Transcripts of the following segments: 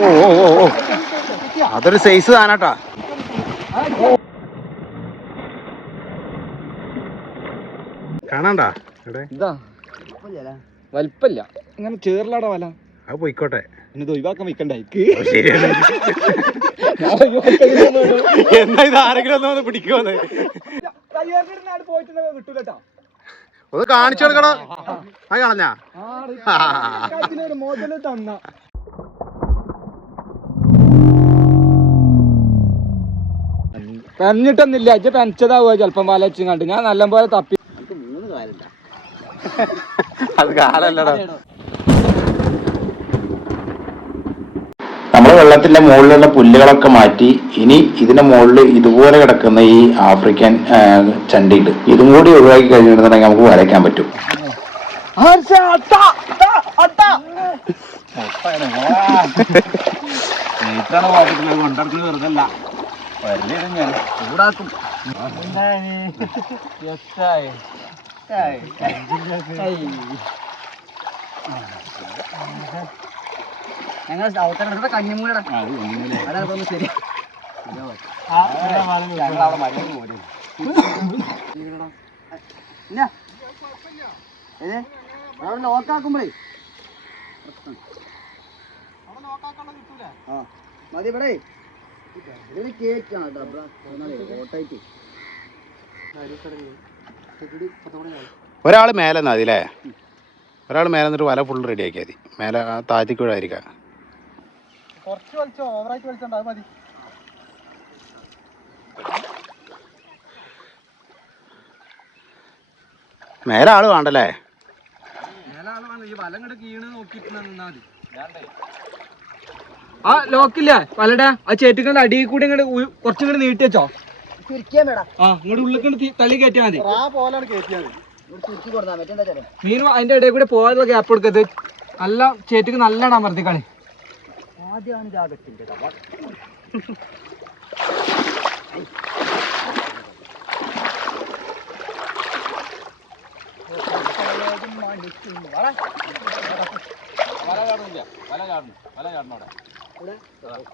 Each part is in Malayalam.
ഓ ഓ ഓ അതൊരു സൈസ് താനാട്ടാ കാണാണ്ടാ ഇവിടെ ഇതാ. വലിപ്പല്ല. ഇങ്ങനെ ചേറിലാടാ വല. അത് പോയിക്കോട്ടെ. പിന്നെ ഇത് ഒഴിവാക്കാൻ വെക്കണ്ടായി ശരിയാണ്. എന്നാ ഇത് ആരെങ്കിലും ഒന്ന് പിടിക്കുമെന്ന് പോയിട്ടുണ്ടെങ്കിൽ കിട്ടൂലട്ടാ. ഒന്ന് കാണിച്ചു കൊടുക്കണോ? അത് കളഞ്ഞാ? മോതൽ തന്ന പെഞ്ഞിട്ടൊന്നില്ല അജ്ജ പെനച്ചതാവുക ചെലപ്പം പാല വെച്ചും കണ്ട്. ഞാൻ നല്ലപോലെ തപ്പി അത് കാലല്ലടാ. വെള്ളത്തിന്റെ മുകളിലുള്ള പുല്ലുകളൊക്കെ മാറ്റി ഇനി ഇതിന്റെ മുകളിൽ ഇതുപോലെ കിടക്കുന്ന ഈ ആഫ്രിക്കൻ ചണ്ടിയുണ്ട്. ഇതും കൂടി ഒഴിവാക്കി കഴിഞ്ഞിട്ടുണ്ടെങ്കിൽ നമുക്ക് വരയ്ക്കാൻ പറ്റും. ഞങ്ങൾ അവതരണ കഞ്ഞിമൂലട. അതാണ് ശരി ലോക്കാക്കുമ്പോഴേ ആ മതി. ഇവിടെ. ഇതിന് കേക്കാണ് കേട്ടോ ഓട്ടായിട്ട് ഒരാൾ മേലെ നിന്നാ അല്ലേ? ഒരാൾ മേലെ നിന്നിട്ട് വല ഫുൾ റെഡി ആക്കിയാൽ മതി. മേലെ താഴ്ത്തിക്ക് വീഴാതിരിക്കാം കുറച്ച് വലിച്ചോ? ഓവറായിട്ട് വലിച്ചോണ്ട് അത് മതി. മേലെ ആൾ വേണ്ടല്ലേ? ആ ലോക്കില്ലേ വലടാ. ആ ചേട്ടിക്കണ്ട അടിയിൽ കൂടി ഇങ്ങോട്ട് കുറച്ചും കൂടി നീട്ടി വെച്ചോ. ആ ഇങ്ങോട്ട് ഉള്ളിൽ തലി കയറ്റിയാൽ മതി. മീൻ അതിന്റെ ഇടയിൽ കൂടെ പോകാനുള്ള ഗ്യാപ്പ് എടുക്കരുത് നല്ല ചേട്ടിക്ക് നല്ല അമർത്തി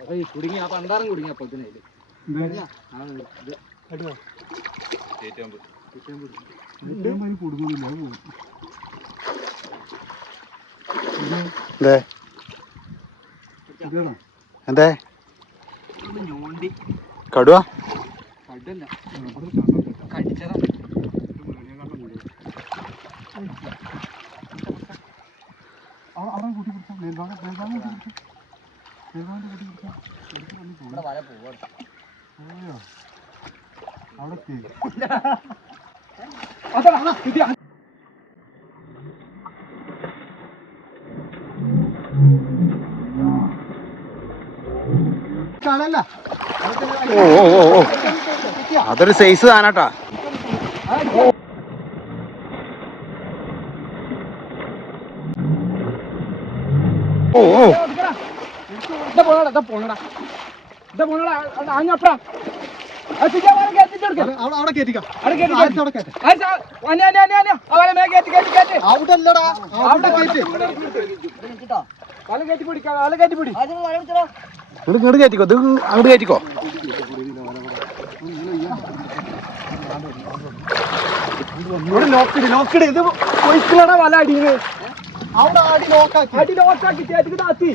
കളി കുടുങ്ങി ആ പണ്ടാറും കുടുങ്ങി അപ്പോഴത്തേനെ എന്തേ എന്തേ? കടുവാ? കടുവ കടല്ല ഓ ഓ ഓ അതൊരു സൈസ് താനാട്ടാ ഓ ഓ. ഇതാ പോണടാ ഇതാ പോണടാ. ഇതാ പോണടാ അങ്ങപ്പുറം അവിടെ കേറ്റിക്കാം. അവിടെ അല്ലടാ അവിടെ കേറ്റി. ഇങ്ങോട്ട് ഇങ്ങോട്ട് കയറ്റിക്കോ ഇത് അങ്ങോട്ട് കയറ്റിക്കോ. ലോക്കിട് ഇത് ഒഴിക്കലടാ വല അടിയത് അവിടെ ആടി നോക്കാക്കി അടി ലോക്കാക്കി ചേച്ചിക്ക് താത്തി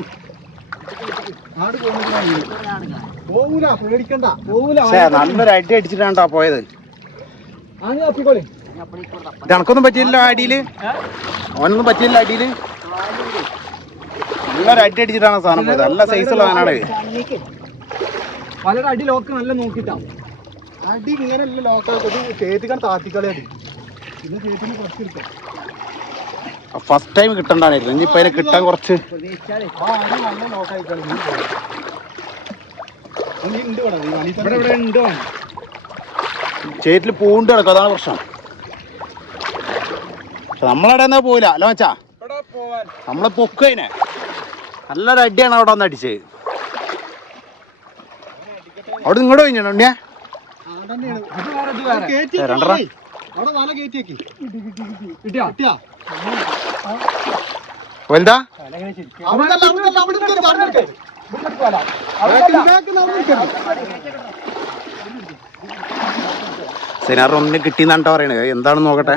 പേടിക്കണ്ട നല്ലൊരു അടി അടിച്ചിട്ടാണ്ടാ പോയത്. അങ്ങനെ തപ്പിക്കോളി പറ്റിയില്ല അടിയിൽ. അവനൊന്നും പറ്റിയില്ല അടിയിൽ. നല്ലൊരു അടി അടിച്ചിട്ടാണ് സാധനം പോയത്. നല്ല സൈസുള്ള സാധനമാണ് വലയുടെ അടി ലോക്ക് നല്ല നോക്കിട്ടാ അടി ഇങ്ങനെ കേറ്റിക്കാൻ താത്തിക്കളി അടി. ഇത് കേറ്റിന് കുറച്ചിരിക്കും ഫസ്റ്റ് ടൈം കിട്ടണ്ടായിരുന്നു ഇനിയിപ്പോ അതിനെ കിട്ടാൻ കുറച്ച്. ചേറ്റിൽ പൂണ്ട് കിടക്കും. അതാണ് പ്രശ്നം. പക്ഷെ നമ്മളവിടെ എന്നാ പോയില്ല അല്ല മച്ചാ? നമ്മളെ പൊക്കതിനെ നല്ലൊരു അടിയാണ് അവിടെ വന്ന് അടിച്ചത്. അവിടെ ഇങ്ങോട്ട് കഴിഞ്ഞാ ഉണ്ണിയാ വലുതാ. സിനാർ ഒന്നിന് കിട്ടിയെന്നാണ് പറയണത്. എന്താണെന്ന് നോക്കട്ടെ?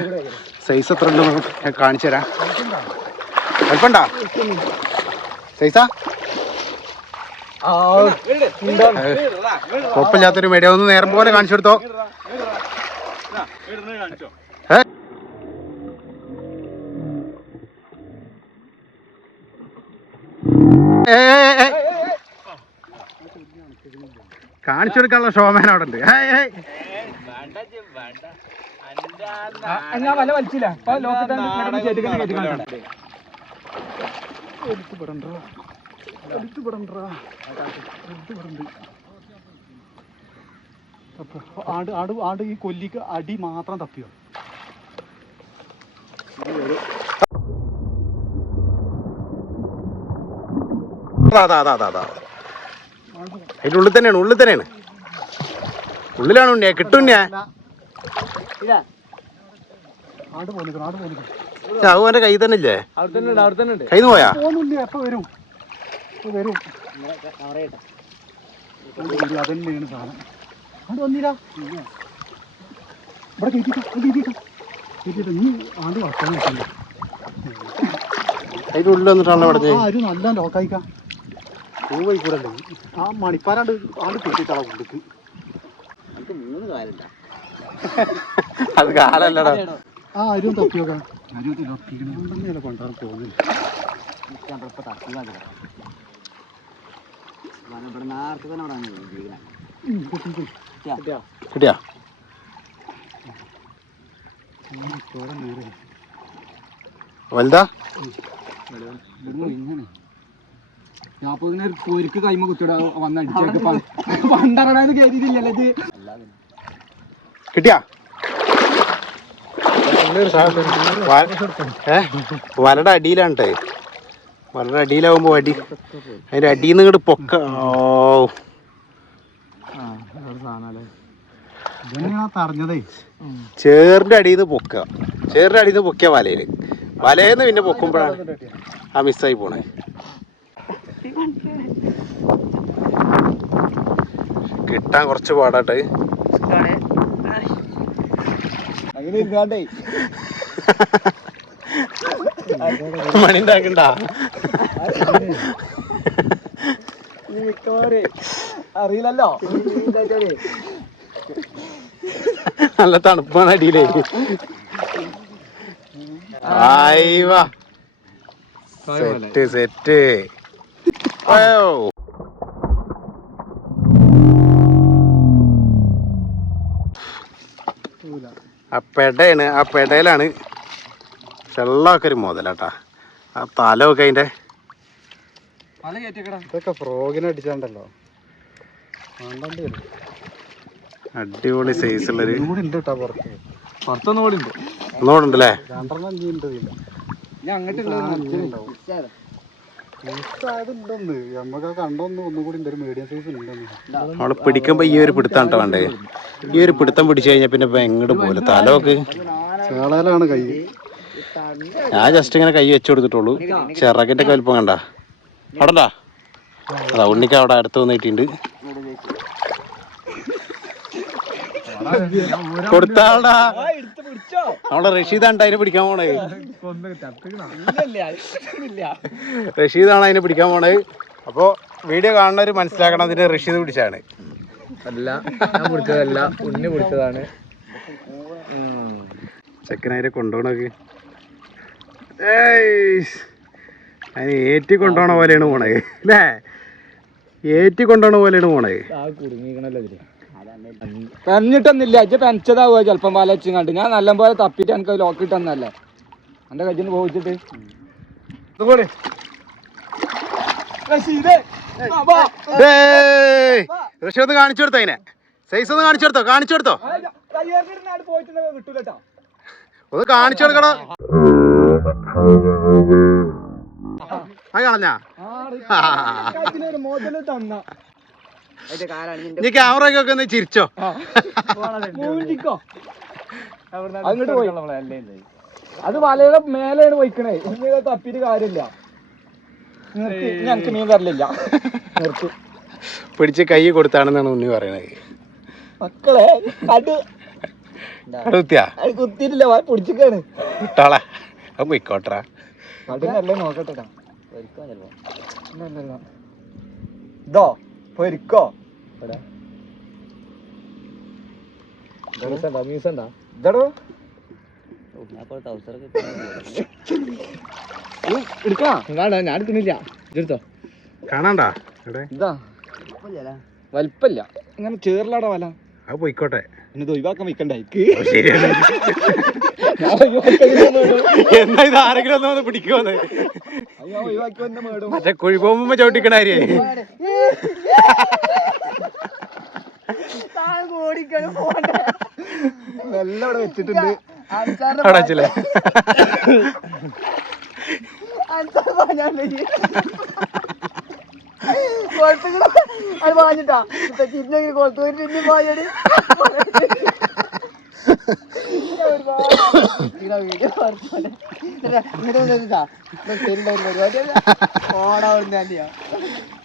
സൈസ് എത്ര കാണിച്ചു തരാം വലിപ്പണ്ടാ സൈസാ കുഴപ്പമില്ലാത്തൊരു മേടിയ. ഒന്ന് നേരം പോലെ കാണിച്ചു കൊടുത്തോ. കാണിച്ചു കൊടുക്കാനുള്ള ഷോമാൻ അവിടെ ഉണ്ട്. ഞാൻ വല വലിച്ചില്ല. അപ്പൊ ലോക്കത്താണ് ചേട്ടിക്കാൻ കേട്ടിക്കാണ് എടുത്ത് വിടണ്ടാ. എടുത്ത് വിടണ്ടാ. എടുത്ത് വിടണ്ട്. അപ്പൊ ആട് ആട് ആട് ഈ കൊല്ലിക്ക് അടി മാത്രം തപ്പിയോ? അതാ അതാ അതാ അതാ അതാ. അതിന്റെ ഉള്ളിൽ തന്നെയാണ് ഉള്ളിൽ തന്നെയാണ്. ഉള്ളിലാണ് ഉണ്ണിയാ? കിട്ടുണ്ണിയാ ആട് പോലെ ആട് പോന്നിക്കണം. ചാവു എന്റെ കൈ തന്നെ ഇല്ലേ അവിടെ തന്നെ ഉണ്ട് അവിടെ തന്നെ ഉണ്ട് കൈന്ന് പോയാ അതിന്റെ ഉള്ളിൽ വന്നിട്ടാണല്ലോ നല്ല ലോക്കായിക്ക. പോയി കൂടെ ആ മണിപ്പാരാണ്ട് ആണ്ട് കിട്ടിട്ടാളാ ഉള്ളിക്ക് അത് കാലല്ലടാ. ആ അരും തപ്പിയൊക്കെ. കോരിക്ക് കൈമ കുത്തിടാ വന്നടിച്ചേക്ക് പണ്ടറടാന്ന് കേട്ടിട്ടില്ലല്ലോ ഇത് കിട്ടിയാ? വലയുടെ അടിയിലാണ്. വലയുടെ അടിയിലാവുമ്പോ അടി അതിന്റെ അടിയിൽ നിന്ന് ഇങ്ങോട്ട് പൊക്ക ചേറിന്റെ അടിയിൽ നിന്ന് പൊക്കുക ചേറിന്റെ അടിയിൽ നിന്ന് പൊക്കിയ വലയിൽ. വലയെന്ന് പിന്നെ പൊക്കുമ്പോഴാണ് ആ മിസ്സായി പോണേ. കിട്ടാൻ കുറച്ച് പാടാട്ട് അങ്ങനെ ഇരുന്നാണ്ടേ മണി ഉണ്ടാക്കണ്ട ഈ മിക്കവാറ് അറിയില്ലല്ലോ. നല്ല തണുപ്പാണ് അടിയിലേ. Set set. ഓ ആ പെടയാണ് ആ പെടയിലാണ് ചെള്ളൊക്കെ ഒരു മുതലാട്ടാ. ആ തലമൊക്കെ അതിന്റെ ഇതൊക്കെ ഫ്രോഗിനെ അടിച്ചാണ്ടല്ലോ. അടിപൊളി സൈസ് ഉള്ളൊരു കൂടി ഉണ്ട്. രണ്ടെണ്ണം നമ്മക്ക് കണ്ടൊന്ന് ഒന്നും കൂടി ഒരു മീഡിയം സൈസ് ഉണ്ടെന്ന്. നമ്മൾ പിടിക്കുമ്പോ ഈ ഒരു പിടുത്തം കേട്ടോ വേണ്ടേ ഈ ഒരു പിടുത്തം പിടിച്ചു കഴിഞ്ഞാ പിന്നെ എങ്ങോട്ട് പോലെ തലമൊക്കെ ചേളയിലാണ് കൈ? ഞാൻ ജസ്റ്റ് ഇങ്ങനെ കൈ വെച്ചു കൊടുത്തിട്ടുള്ളൂ. ചിറകിന്റെ ഒക്കെ വലിപ്പം കണ്ട? അവിടെണ്ടാ അതാ ഉണ്ണിക്ക് അവിടെ അടുത്ത് വന്നിട്ടുണ്ട് കൊടുത്താടാ നമ്മളെ റഷീദാണ് അതിനെ പിടിക്കാൻ പോണേ. റഷീദാണ് അതിനെ പിടിക്കാൻ പോണേ. അപ്പോ വീഡിയോ കാണുന്നവർ മനസ്സിലാക്കണം അതിന് റഷീദ് പിടിച്ചാണ്. അല്ല ഞാൻ പിടിച്ചതല്ല ഉണ്ണി പിടിച്ചതാണ്. ചെക്കനതിനെ കൊണ്ടുപോകണൊക്കെ അതിന് ഏറ്റി കൊണ്ടുപോണ പോലെയാണ് പോണേ അല്ലേ? ഏറ്റി കൊണ്ടുപോണ പോലെയാണ് പോണേ കുടുങ്ങിക്കണല്ലോ പെഞ്ഞിട്ടൊന്നില്ല അജ്ജ പെനച്ചതാവുക ചിലപ്പം വല വെച്ചും കണ്ട് ഞാൻ നല്ല പോലെ തപ്പിട്ട് എനിക്ക് ലോക്ക് ഇട്ടന്നല്ലേ എന്റെ നിന്ന് പോയിച്ചിട്ട് റഷീദ് ഒന്ന് കാണിച്ചു കൊടുത്തോ അതിനെ സൈസ് ഒന്ന് കാണിച്ചു കൊടുത്തോ കാണിച്ചു കൊടുത്തോ ഒന്ന് കാണിച്ചു കൊടുക്കണോ അത് കളഞ്ഞാ നീ ഒക്കെ ഒന്ന് ചിരിച്ചോ? അങ്ങോട്ട് പോയി. അത് വലയുടെ മേലെയാണ് പോയിക്കണേ. ഇനി ഇത് തപ്പിട്ട് കാര്യമില്ല. നിർത്തി. ഞങ്ങക്ക് മീൻ തരലില്ല. നിർത്തി. പിടിച്ച് കൈ കൊടുത്താണെന്നാണ് ഉണ്ണി പറയണത്. മക്കളെ അത് കുത്തിയിട്ടില്ല. പിടിച്ചിക്കാണ്. വിട്ടാളാ അത് കടുന്നല്ലേ നോക്കട്ടെ ഇതോ? പൊരിക്കോ? ഞാൻ എടുക്കുന്നില്ല ഇതെടുത്തോ കാണാണ്ടാ? ഇതാ. വലിപ്പല്ല ഇങ്ങനെ ചേറിലാടാ വല. അത് പോയിക്കോട്ടെ. ഇത് ഒഴിവാക്കാൻ വെക്കണ്ടായി എന്താ ഇത് ആരെങ്കിലും ഒന്ന് വന്ന് പിടിക്കുമെന്ന് മറ്റേ കുഴിപോകുമ്പോ ചവിട്ടിക്കണ കാര്യേ എല്ലാം ഇവിടെ വെച്ചിട്ടുണ്ട്. അടച്ചില്ലേ വെച്ചില്ലേ അത് വാങ്ങിട്ടാ. ചിരിഞ്ഞെങ്കിൽ കൊളത്തൂരി ഇന്നും പോയടി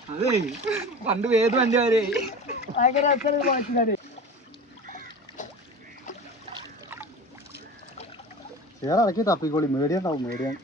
അതെ പണ്ട് ഏത് വണ്ടി വരെ ഭയങ്കര ചേർ ഇറക്കി തപ്പിക്കോളി. മീഡിയം ഉണ്ടാവും മേടിയാൻ